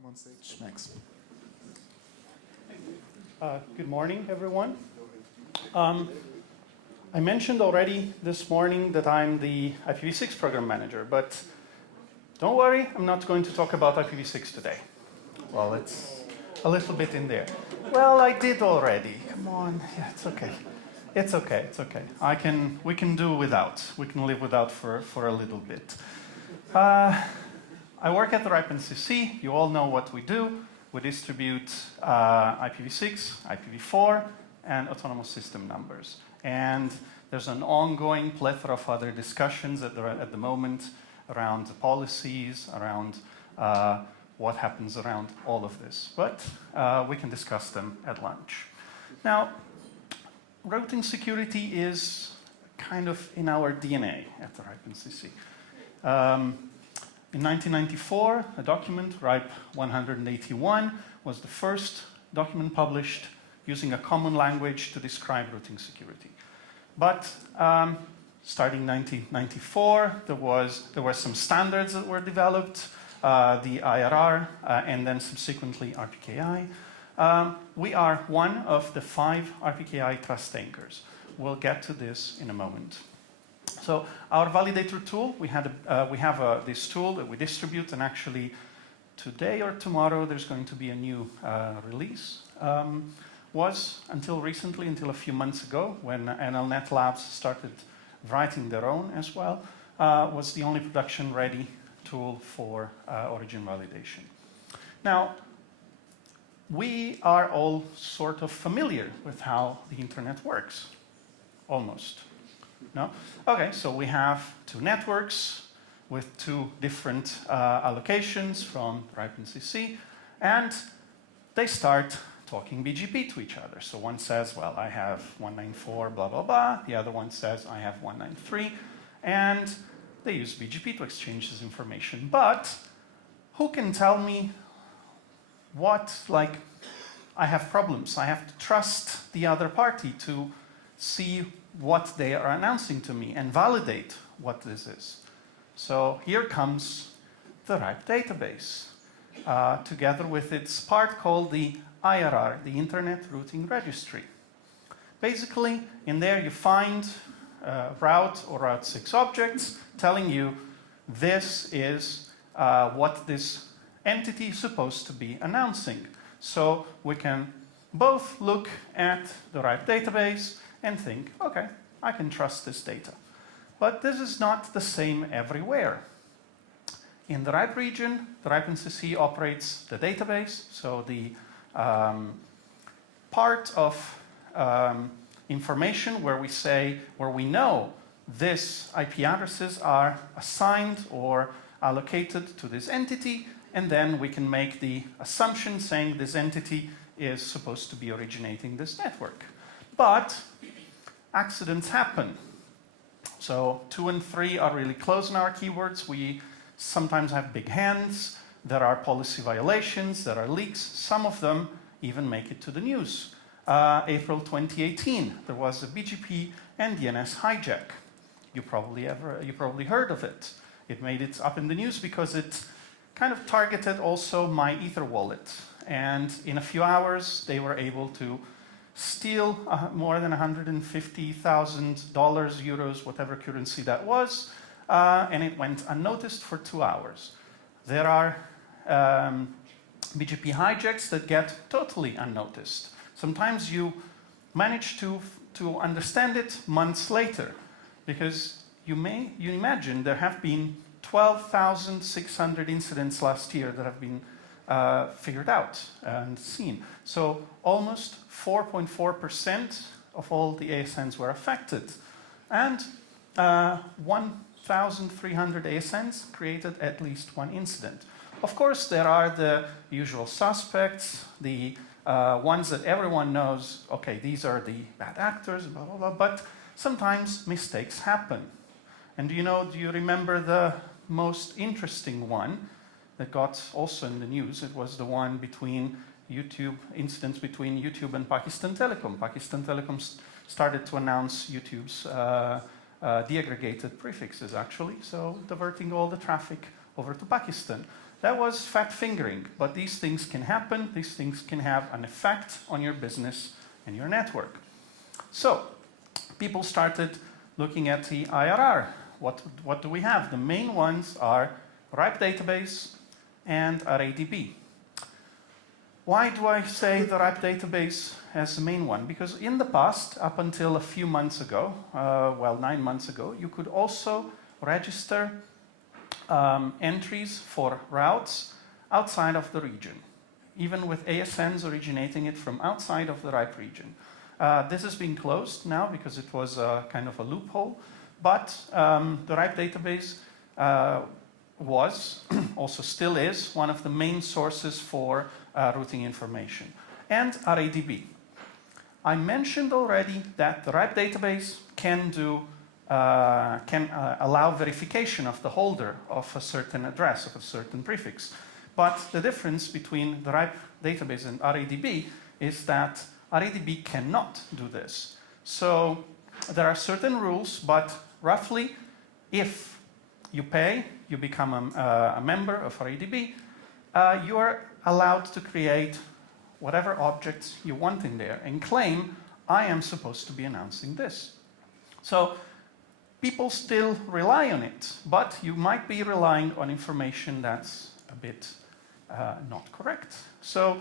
Come on stage, Max. Good morning, everyone. I mentioned already this morning that I'm the IPv6 program manager, but don't worry, I'm not going to talk about IPv6 today. Well, it's a little bit in there. Well, I did already. Come on, yeah, it's okay. It's okay, it's okay. We can do without. We can live without for a little bit. I work at the RADB. You all know what we do. We distribute IPv6, IPv4, and autonomous system numbers. And there's an ongoing plethora of other discussions at the moment around the policies, around what happens around all of this. But we can discuss them at lunch. Now, routing security is kind of in our DNA at the RADB. In 1994, a document, RIPE 181, was the first document published using a common language to describe routing security. But starting 1994, there were some standards that were developed, the IRR, and then subsequently RPKI. We are one of the 5 RPKI trust anchors. We'll get to this in a moment. So our validator tool, we have this tool that we distribute, and actually today or tomorrow there's going to be a new release. Was until recently, until a few months ago, when NLNet Labs started writing their own as well, was the only production-ready tool for origin validation. Now, we are all sort of familiar with how the internet works, almost. No? Okay, so we have 2 networks with 2 different allocations from RIPE and they start talking BGP to each other. So one says, well, I have 194, blah, blah, blah. The other one says, I have 193. And they use BGP to exchange this information. But who can tell me I have problems. I have to trust the other party to see what they are announcing to me and validate what this is. So here comes the RIPE database, together with its part called the IRR, the Internet Routing Registry. Basically, in there you find route or Route 6 objects telling you this is what this entity is supposed to be announcing. So we can both look at the RIPE database and think, okay, I can trust this data. But this is not the same everywhere. In the RIPE region, the RIPE operates the database, so the part of information where we know this IP addresses are assigned or allocated to this entity, and then we can make the assumption saying this entity is supposed to be originating this network. But accidents happen. So 2 and 3 are really close in our keywords. We sometimes have big hands. There are policy violations. There are leaks. Some of them even make it to the news. April 2018, there was a BGP and DNS hijack. You probably heard of it. It made it up in the news because it kind of targeted also my Ether wallet. And in a few hours, they were able to steal more than $150,000, euros, whatever currency that was, and it went unnoticed for 2 hours. There are BGP hijacks that get totally unnoticed. Sometimes you manage to understand it months later, because you imagine there have been 12,600 incidents last year that have been figured out and seen. So almost 4.4% of all the ASNs were affected. And 1,300 ASNs created at least 1 incident. Of course, there are the usual suspects, the ones that everyone knows, okay, these are the bad actors, blah, blah, blah, but sometimes mistakes happen. And do you remember the most interesting one that got also in the news? It was the one between incidents between YouTube and Pakistan Telecom. Pakistan Telecom started to announce YouTube's deaggregated prefixes, actually, so diverting all the traffic over to Pakistan. That was fat fingering, but these things can happen. These things can have an effect on your business and your network. So people started looking at the IRR. What do we have? The main ones are RIPE database and RADB. Why do I say the RIPE database as the main one? Because in the past, up until a few months ago, 9 months ago, you could also register entries for routes outside of the region, even with ASNs originating it from outside of the RIPE region. This has been closed now because it was kind of a loophole, but the RIPE database was, also still is, one of the main sources for routing information. And RADB. I mentioned already that the RIPE database can allow verification of the holder of a certain address, of a certain prefix. But the difference between the RIPE database and RADB is that RADB cannot do this. So there are certain rules, but roughly, if you pay, you become a member of RADB, you are allowed to create whatever objects you want in there and claim, I am supposed to be announcing this. So people still rely on it, but you might be relying on information that's a bit not correct. So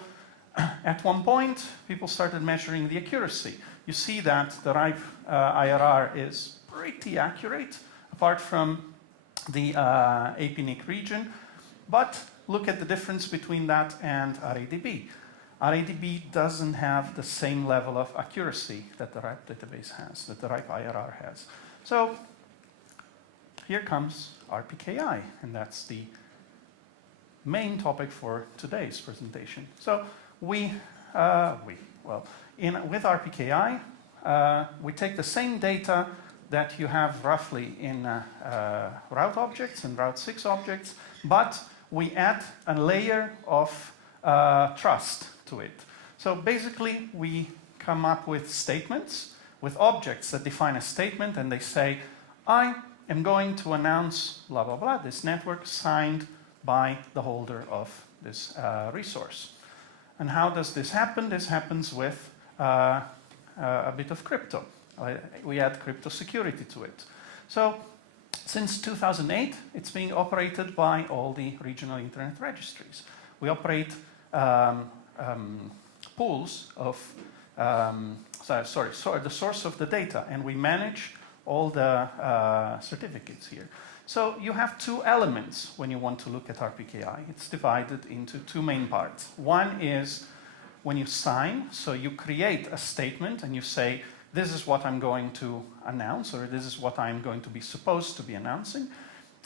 at one point, people started measuring the accuracy. You see that the RIPE IRR is pretty accurate, apart from the APNIC region. But look at the difference between that and RADB. RADB doesn't have the same level of accuracy that the RIPE database has, that the RIPE IRR has. So here comes RPKI, and that's the main topic for today's presentation. So with RPKI, we take the same data that you have roughly in route objects and Route 6 objects, but we add a layer of trust to it. So basically, we come up with statements, with objects that define a statement, and they say, I am going to announce blah, blah, blah, this network signed by the holder of this resource. And how does this happen? This happens with a bit of crypto. We add crypto security to it. So since 2008, it's being operated by all the regional internet registries. We operate pools of, the source of the data, and we manage all the certificates here. So you have two elements when you want to look at RPKI. It's divided into two main parts. One is when you sign, so you create a statement and you say, this is what I'm going to announce, or this is what I'm going to be supposed to be announcing.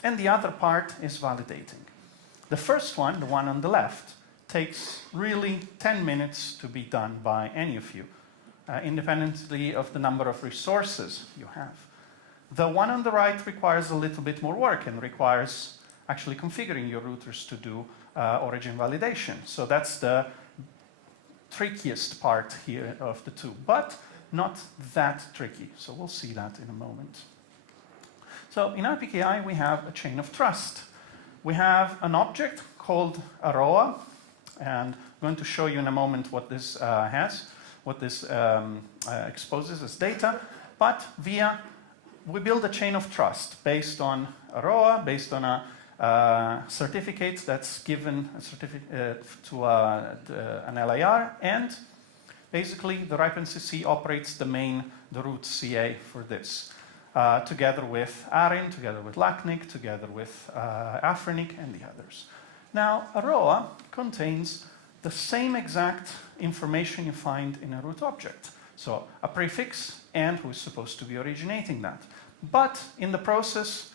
And the other part is validating. The first one, the one on the left, takes really 10 minutes to be done by any of you, independently of the number of resources you have. The one on the right requires a little bit more work and requires actually configuring your routers to do origin validation. So that's the trickiest part here of the two, but not that tricky. So we'll see that in a moment. So in RPKI, we have a chain of trust. We have an object called AROA, and I'm going to show you in a moment what this exposes as data. But we build a chain of trust based on AROA, based on a certificate that's given to an LIR, and basically the RIPE NCC operates the root CA for this, together with ARIN, together with LACNIC, together with AFRINIC, and the others. Now, AROA contains the same exact information you find in a root object. So a prefix and who's supposed to be originating that. But in the process,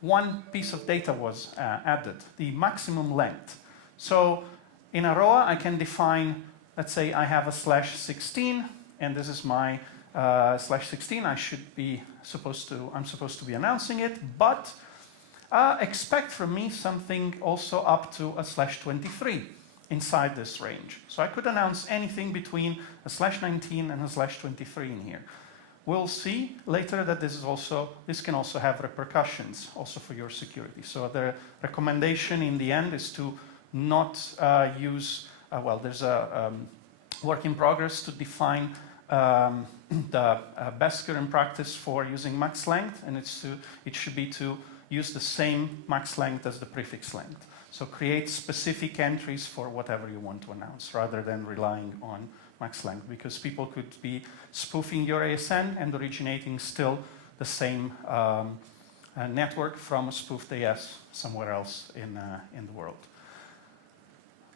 one piece of data was added, the maximum length. So in AROA, I can define, let's say I have a /16, and this is my /16. I'm supposed to be announcing it, but expect from me something also up to a /23 inside this range. So I could announce anything between a /19 and a /23 in here. we'll see later that this can also have repercussions also for your security. So the recommendation in the end is to not use, there's a work in progress to define the best current practice for using max length, and it should be to use the same max length as the prefix length. So create specific entries for whatever you want to announce, rather than relying on max length, because people could be spoofing your ASN and originating still the same network from a spoofed AS somewhere else in the world.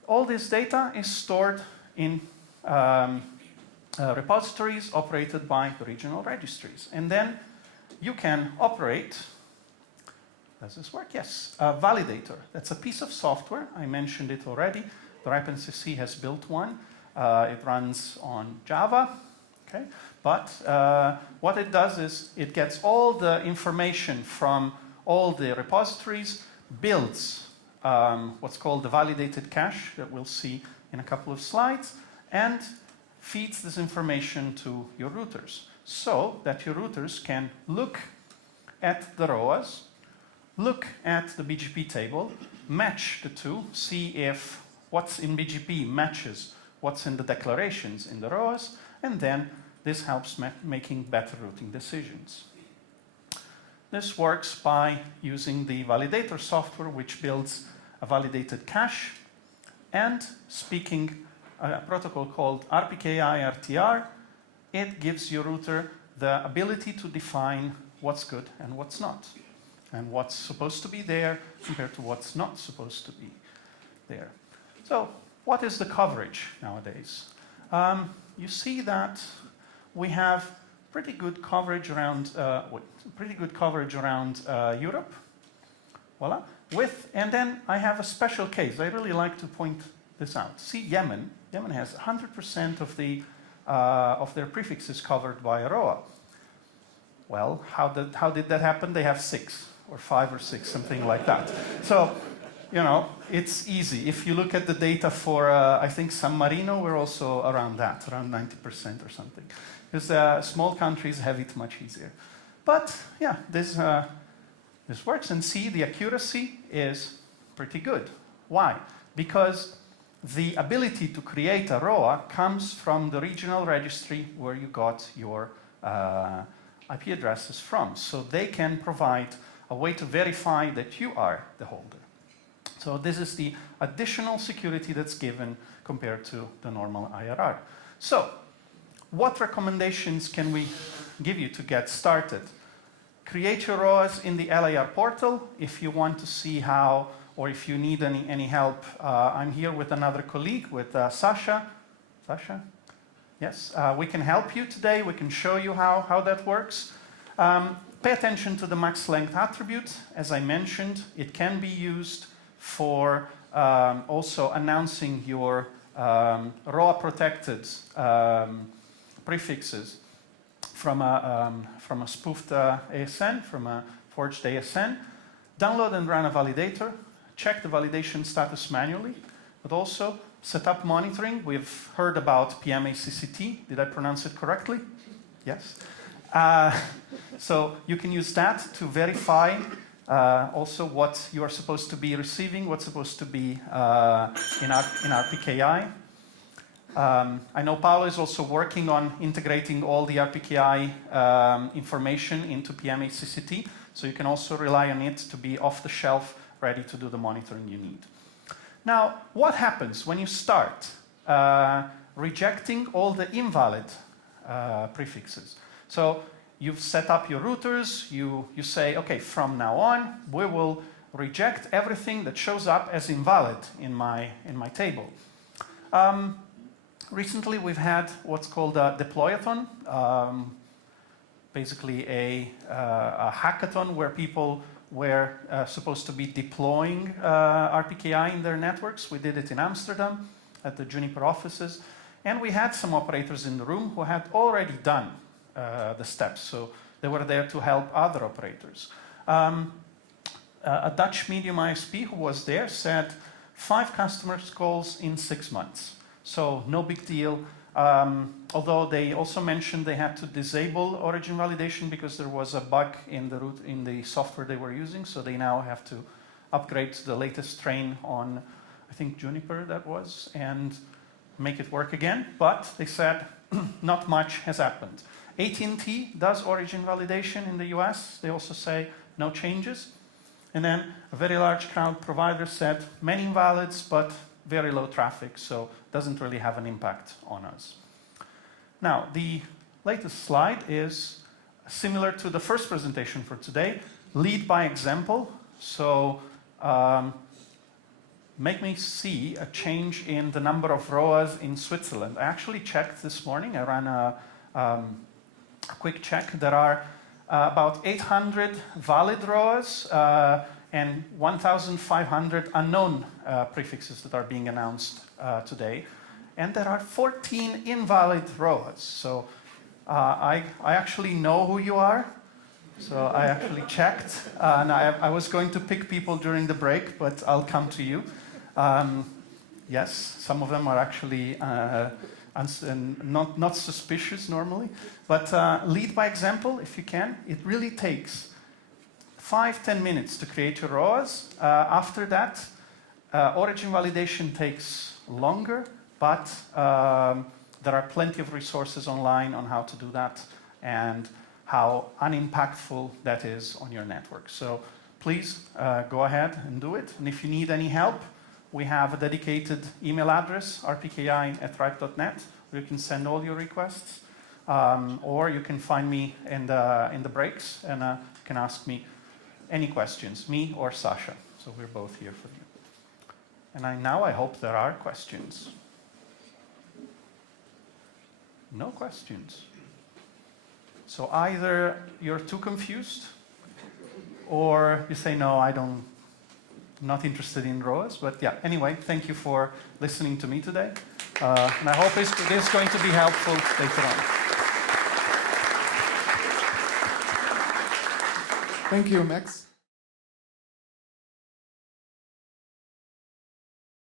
All this data is stored in repositories operated by the regional registries. And then you can operate, does this work? Yes, a validator. That's a piece of software. I mentioned it already. The RIPE-NCC has built one. It runs on Java. Okay? But what it does is it gets all the information from all the repositories, builds what's called the validated cache that we'll see in a couple of slides, and feeds this information to your routers so that your routers can look at the ROAs, look at the BGP table, match the two, see if what's in BGP matches what's in the declarations in the ROAs, and then this helps making better routing decisions. This works by using the validator software, which builds a validated cache, and speaking a protocol called RPKI RTR, it gives your router the ability to define what's good and what's not, and what's supposed to be there compared to what's not supposed to be there. So, what is the coverage nowadays? You see that we have pretty good coverage around Europe. Voila. And then I have a special case. I really like to point this out. See, Yemen. Yemen has 100% of their prefixes covered by a ROA. Well, how did that happen? They have 6 or 5 or 6, something like that. So, you know, it's easy. If you look at the data for, I think, San Marino, we're also around that, around 90% or something. Because small countries have it much easier. But, yeah, this works. And see, the accuracy is pretty good. Why? Because the ability to create a ROA comes from the regional registry where you got your IP addresses from. So they can provide a way to verify that you are the holder. So this is the additional security that's given compared to the normal IRR. So what recommendations can we give you to get started? Create your ROAs in the LIR portal if you want to see how, or if you need any help. I'm here with another colleague, with Sasha. Sasha? Yes, we can help you today. We can show you how that works. Pay attention to the max length attribute. As I mentioned, it can be used for also announcing your ROA protected prefixes from a spoofed ASN, from a forged ASN. Download and run a validator. Check the validation status manually, but also set up monitoring. We've heard about PMACCT. Did I pronounce it correctly? Yes. So you can use that to verify also what you are supposed to be receiving, what's supposed to be in RPKI. I know Paolo is also working on integrating all the RPKI information into PMACCT, so you can also rely on it to be off the shelf, ready to do the monitoring you need. Now, what happens when you start rejecting all the invalid prefixes? So you've set up your routers, you say, okay, from now on, we will reject everything that shows up as invalid in my table. Recently, we've had what's called a deployathon, basically a hackathon where people were supposed to be deploying RPKI in their networks. We did it in Amsterdam at the Juniper offices. And we had some operators in the room who had already done the steps. So they were there to help other operators. A Dutch medium ISP who was there said 5 customers calls in 6 months. So no big deal. Although they also mentioned they had to disable origin validation because there was a bug in the software they were using, so they now have to upgrade to the latest strain on, I think, Juniper that was, and make it work again. But they said not much has happened. AT&T does origin validation in the US. They also say no changes. And then a very large cloud provider said many invalids, but very low traffic, so doesn't really have an impact on us. Now, the latest slide is similar to the first presentation for today. Lead by example. So make me see a change in the number of ROAs in Switzerland. I actually checked this morning. I ran a quick check. There are about 800 valid ROAs and 1,500 unknown prefixes that are being announced today. And there are 14 invalid ROAs. So I actually know who you are. So I actually checked. And I was going to pick people during the break, but I'll come to you. Yes, some of them are actually not suspicious normally. But lead by example, if you can. It really takes 5-10 minutes to create your ROAs. After that, origin validation takes longer, but there are plenty of resources online on how to do that and how unimpactful that is on your network. So please go ahead and do it. And if you need any help, we have a dedicated email address, rpki@ripe.net, where you can send all your requests. Or you can find me in the breaks, and you can ask me any questions, me or Sasha. So we're both here for you. And now I hope there are questions. No questions. So either you're too confused, or you say, no, I'm not interested in ROAs. But yeah, anyway, thank you for listening to me today. And I hope this is going to be helpful later on. Thank you, Max.